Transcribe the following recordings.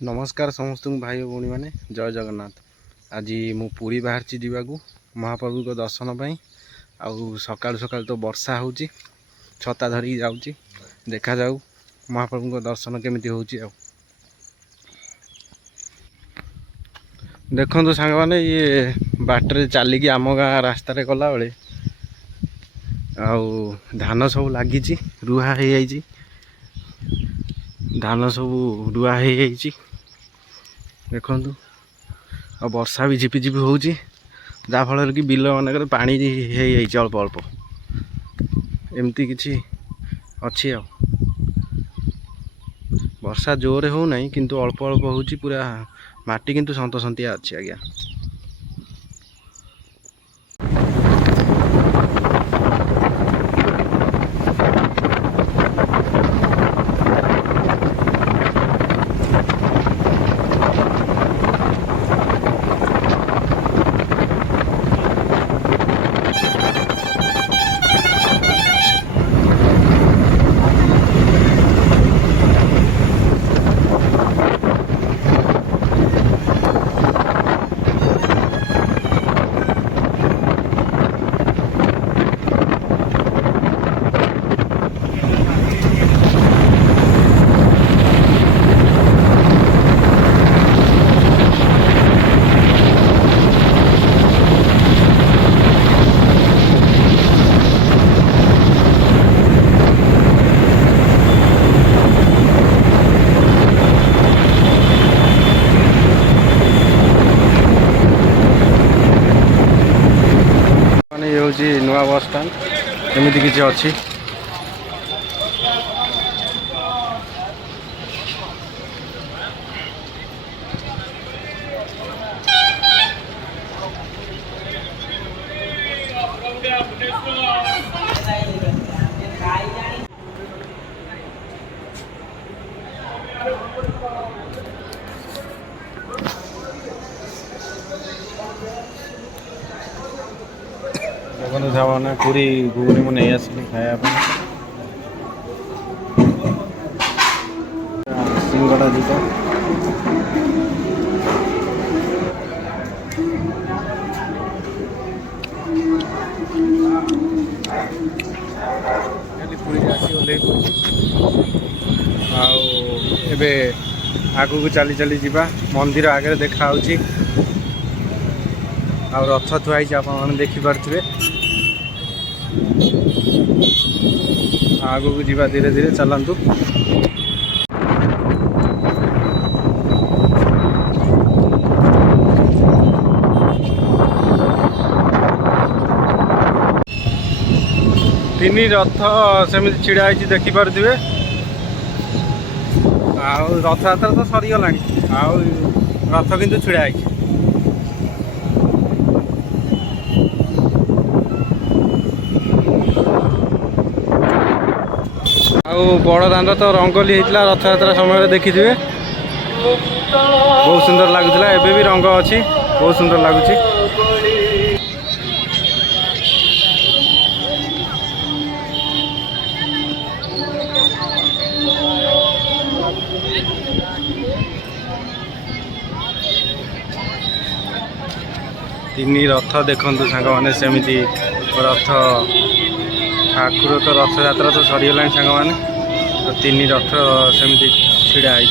नमस्कार समस्त भाई भौणी मैंने जय जगन्नाथ। आज मु पुरी बाहर जावाकू महाप्रभु को दर्शन पाई। आउ सकाल सकाल तो वर्षा हो छता धरिकी जाऊँगी। देखा जाऊ महाप्रभु को दर्शन केमिति होउची। आ देखो सांग मैंने ये बाटर चलिकी आम गाँ रास्त गला बेले आउ धान सब लगी रुआ हो जाइए। धान सब रुआ हो जाइए देखु। आ वर्षा भी झिपिझिपि हो जहाँफल कि बिल मानक पानी हो अल्प अल्प एमती किछि अच्छी। आ वर्षा जोरे हो ना किंतु अल्प अल्प हो पूरा माटी किंतु सन्तसंतिया अच्छी आज्ञा। ये नुआ बस स्टाण्ड एमती किसी अच्छी। देखो सामान पूरी घुगनी मुझे नहीं आसली खाया सिंगड़ा दीटा पूरी आसी ओल्ल आगू चली चली जावा मंदिर आगे देखा आ रथ थुआई आप देखिपे। आगू जावा धीरे धीरे चलतु। तीन रथ सेमती छिड़ा है देखिपे। रथ यात्रा तो सरीगला रथ किंतु छिड़ा है। बड़ दांड तो रंगोली होता रथ यात्रा समय देखी थे बहुत सुंदर लगुला। एबे भी रंग अच्छी बहुत सुंदर लगुच। तीन रथ देखु सांग मैंने सेमती रथ ठाकुर तो रथ यात्रा तो सरीगला सांग मैंने तो तीन रथ सेमती छिड़ा है।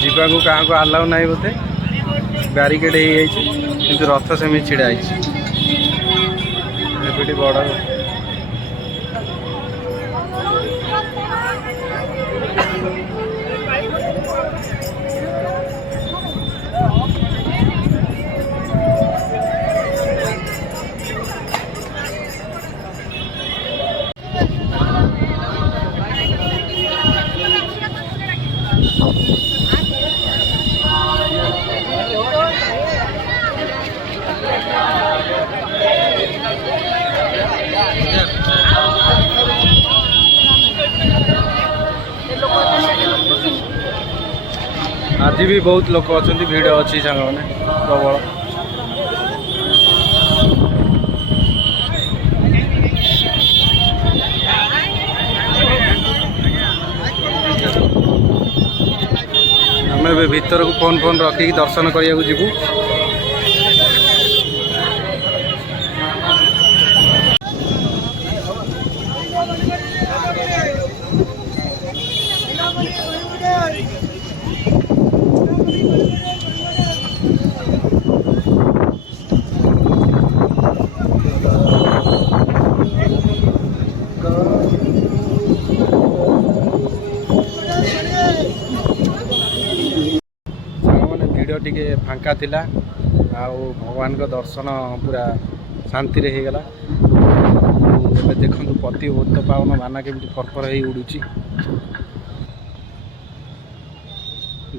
जीवाकू क्या को आलाउ ना बोधे बारिकेड हो रथ सेमती छिड़ा है। बड़ आज भी बहुत लोक अच्छा भिड़ अच्छी सांग मैंने प्रबल। ଏବେ ଭିତରକୁ ଫୋନ୍ ରଖିକି ଦର୍ଶନ କରିବାକୁ ଯିବୁ। ଭିଡ଼ ଟିକେ ଫାଙ୍କା ଥିଲା ଆଉ ଭଗବାନଙ୍କ ଦର୍ଶନ ପୁରା ଶାନ୍ତିରେ ହେଇଗଲା। ଏବେ ଦେଖନ୍ତୁ ପତିତ ପାବନ ବାନା କେମିତି ଫରଫର ହେଇ ଉଡ଼ୁଛି।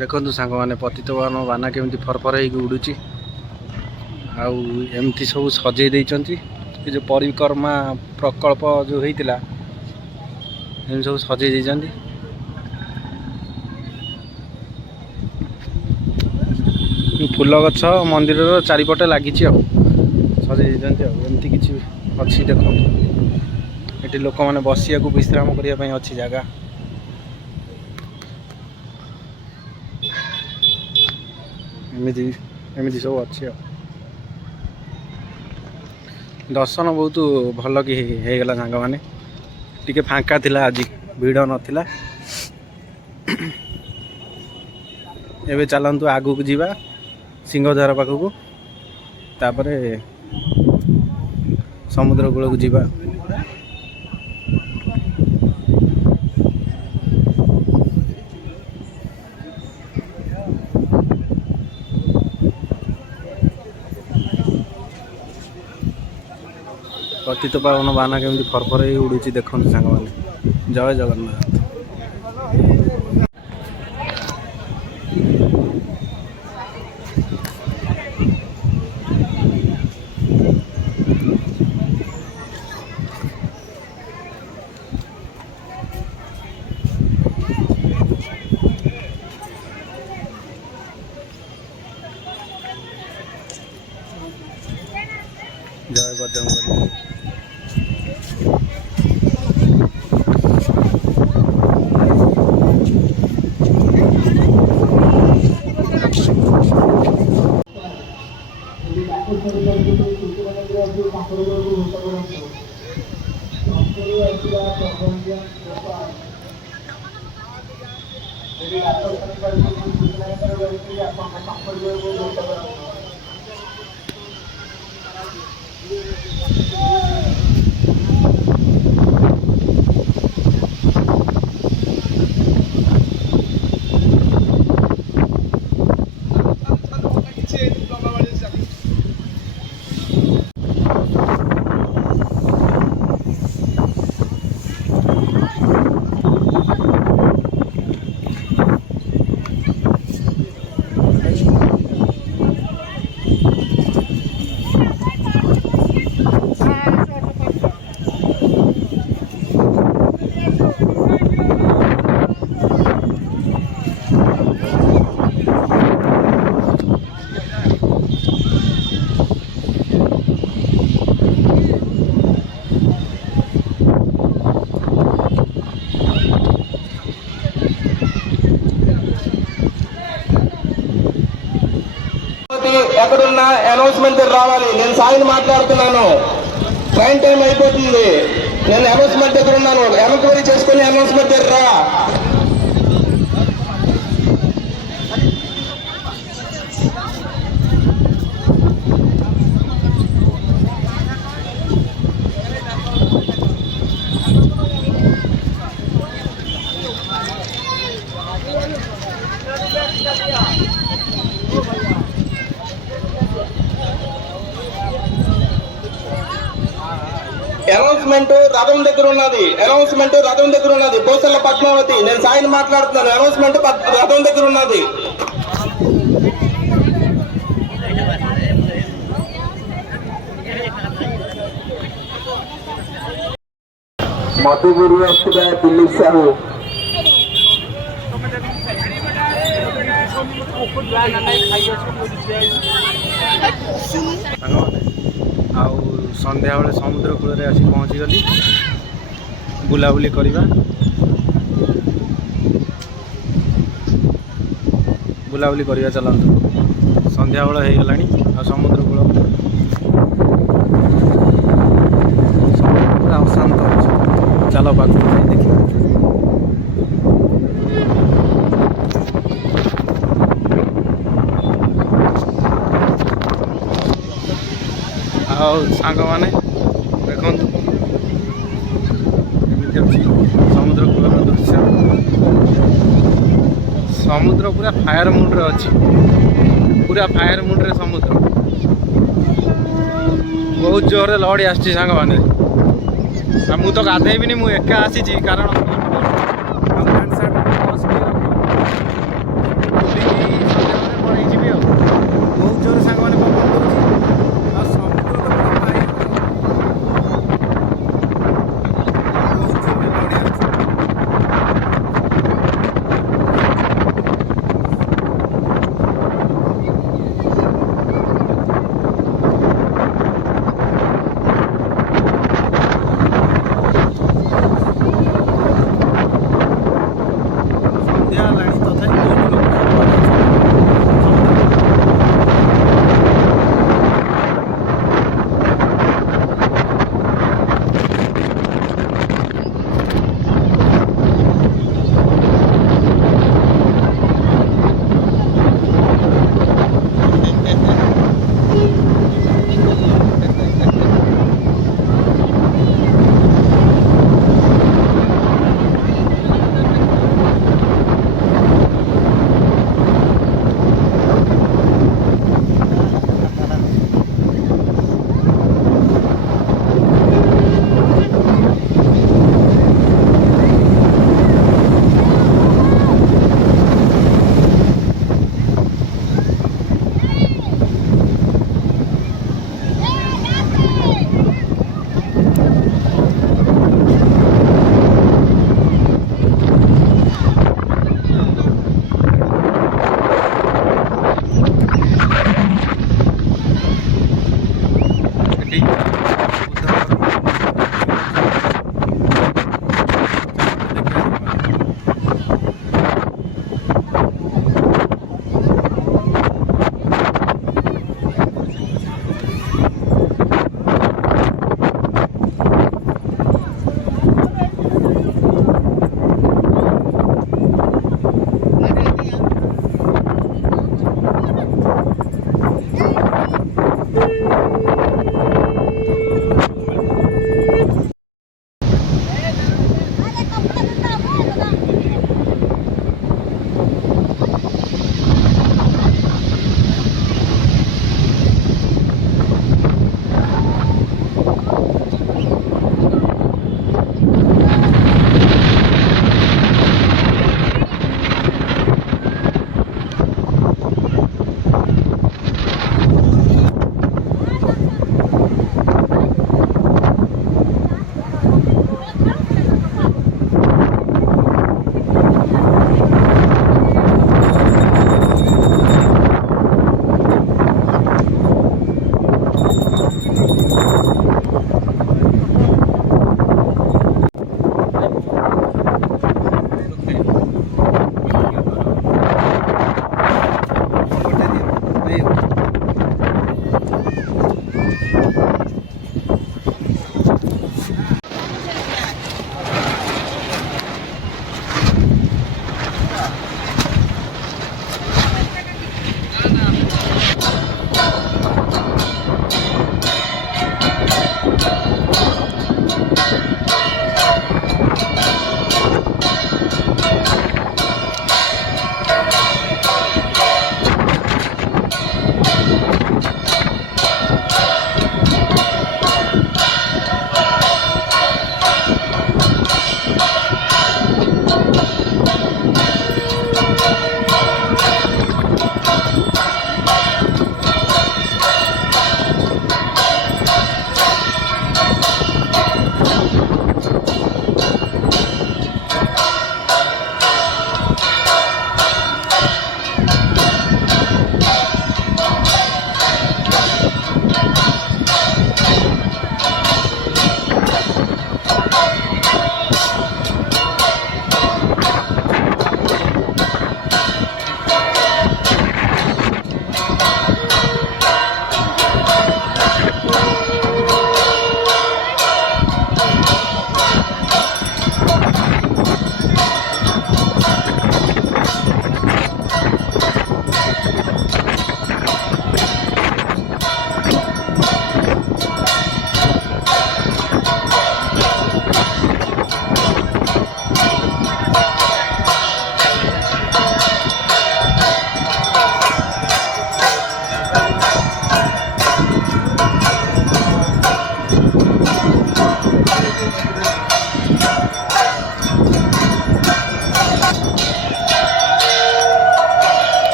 ଦେଖନ୍ତୁ ସାଙ୍ଗମାନେ ପତିତ ପାବନ ବାନା କେମିତି ଫରଫର ହେଇକି ଉଡ଼ୁଛି। ଆଉ ଏମିତି ସବୁ ସଜେଇ ଦେଇଛନ୍ତି। ଏ ଯେଉଁ ପରିକ୍ରମା ପ୍ରକଳ୍ପ ଯେଉଁ ହେଇଥିଲା ଏମିତି ସବୁ ସଜେଇ ଦେଇଛନ୍ତି। ଫୁଲ ଗଛ ମନ୍ଦିରର ଚାରିପଟେ ଲାଗିଛି ଆଉ ସଜେଇ ଦେଇଛନ୍ତି ଆଉ ଏମିତି କିଛି ଅଛି। ଦେଖନ୍ତୁ ଏଠି ଲୋକମାନେ ବସିବାକୁ ବିଶ୍ରାମ କରିବା ପାଇଁ ଅଛି ଜାଗା। ଏମିତି ସବୁ ଅଛି ଆଉ ଦର୍ଶନ ବହୁତ ଭଲ କି ହେଇଗଲା ସାଙ୍ଗମାନେ। ଟିକେ ଫାଙ୍କା ଥିଲା ଆଜି, ଭିଡ଼ ନଥିଲା। ଏବେ ଚାଲନ୍ତୁ ଆଗକୁ ଯିବା ସିଂହଦ୍ୱାର ପାଖକୁ, ତାପରେ ସମୁଦ୍ର କୂଳକୁ ଯିବା। ପତିତ ପାବନ ବାନା କେମିତି ଫରଫର ହେଇ ଉଡ଼ୁଛି ଦେଖନ୍ତୁ ସାଙ୍ଗମାନେ। ଜୟ ଜଗନ୍ନାଥ। ଜୟ ବଜରଙ୍ଗବଲି। ఎక్కడున్నా అనౌన్స్మెంట్ రావాలి. నేను సాయిని మాట్లాడుతున్నాను. ట్రైన్ టైం అయిపోతుంది. నేను అనౌన్స్మెంట్ దగ్గర ఉన్నాను. ఎంక్వైరీ చేసుకుని అనౌన్స్మెంట్ దగ్గర రా. అనౌన్స్మెంట్ రథం దగ్గర ఉన్నది. అనౌన్స్మెంట్ రథం దగ్గర ఉన్నది. పోసల్ల పద్మావతి, నేను సాయిని మాట్లాడుతున్నాను. అనౌన్స్మెంట్ రథం దగ్గర ఉన్నది. మధుగురు వస్తుందా పిలిచారు. ଆଉ ସନ୍ଧ୍ୟାବେଳେ ସମୁଦ୍ର କୂଳରେ ଆସି ପହଞ୍ଚିଗଲି। ବୁଲାବୁଲି କରିବା। ବୁଲାବୁଲି କରିବା ଚାଲନ୍ତୁ। ସନ୍ଧ୍ୟାବେଳ ହେଇଗଲାଣି ଆଉ ସମୁଦ୍ର କୂଳ ପୁରା ଅଶାନ୍ତ ଅଛି। ଚାଲ ପାଖକୁ ଯାଇ ଦେଖିବା। ଆଉ ସାଙ୍ଗମାନେ ଦେଖନ୍ତୁ ଏମିତି ଅଛି ସମୁଦ୍ର କୂଳର ଦୃଶ୍ୟ। ସମୁଦ୍ର ପୁରା ଫାୟାର ମୁଡ୍ରେ ଅଛି, ପୁରା ଫାୟାର ମୁଡ୍ରେ ସମୁଦ୍ର। ବହୁତ ଜୋରରେ ଲହଡ଼ି ଆସୁଛି ସାଙ୍ଗମାନେ। ଆଉ ମୁଁ ତ ଗାଧେଇବିନି, ମୁଁ ଏକା ଆସିଛି କାରଣ